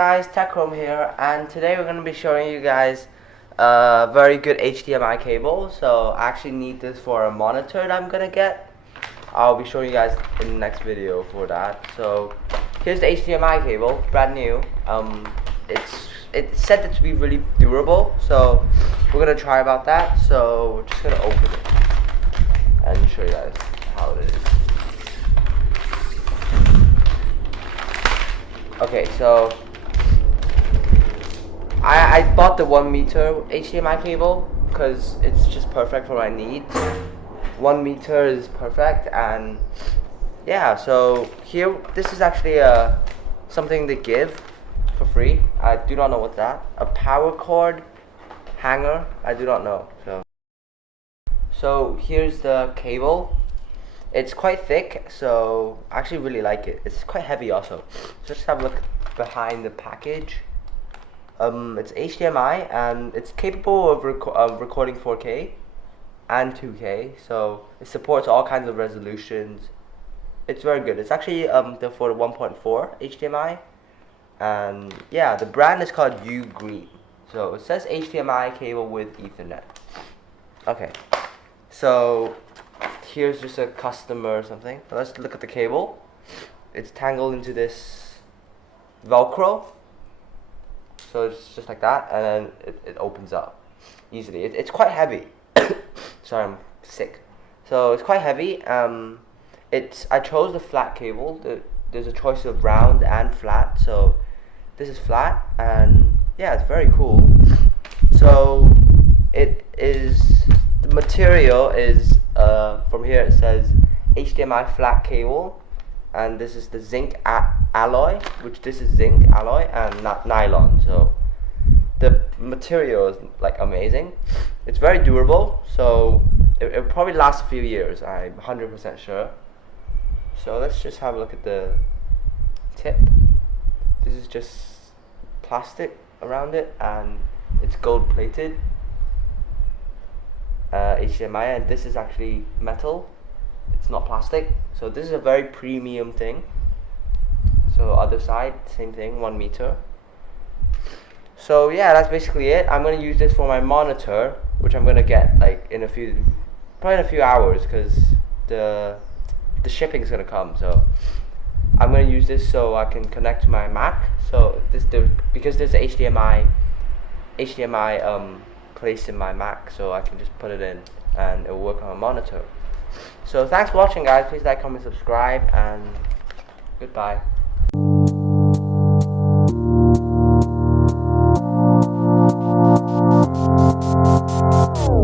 guys, TechChrome here, and today we're going to be showing you guys a very good HDMI cable. So I actually need this for a monitor that I'm going to get. I'll be showing you guys in the next video for that. So here's the HDMI cable, brand new. It's said to be really durable, so we're going to try about that. So we're just going to open it and show you guys how it is. Okay, so I bought the 1 meter HDMI cable because it's just perfect for my needs. 1 meter is perfect, and yeah, so here, this is actually something they give for free. I do not know what's that. A power cord hanger, I do not know. So here's the cable. It's quite thick, so I actually really like it. It's quite heavy also. So just have a look behind the package. It's HDMI and it's capable of recording 4K and 2K. So it supports all kinds of resolutions. It's very good. It's actually for the 1.4 HDMI, and yeah, the brand is called Green. So it says HDMI cable with Ethernet. Okay, so here's just a customer or something. Let's look at the cable. It's tangled into this Velcro. So it's just like that, and then it opens up easily. It's quite heavy. Sorry, I'm sick. So it's quite heavy. I chose the flat cable. There's a choice of round and flat. So this is flat, and yeah, it's very cool. So the material is from here it says HDMI flat cable, and this is the zinc alloy, which this is zinc alloy and not nylon. So the material is like amazing. It's very durable, so it probably lasts a few years, I'm 100% sure. So let's just have a look at the tip. This is just plastic around it, and it's gold plated. HDMI, and this is actually metal. It's not plastic, so this is a very premium thing. So other side, same thing, 1 meter. So yeah, that's basically it. I'm gonna use this for my monitor, which I'm gonna get like probably in a few hours, because the shipping is gonna come. So I'm gonna use this so I can connect to my Mac. So because there's HDMI placed in my Mac, so I can just put it in and it will work on my monitor. So thanks for watching, guys. Please like, comment, subscribe, and goodbye.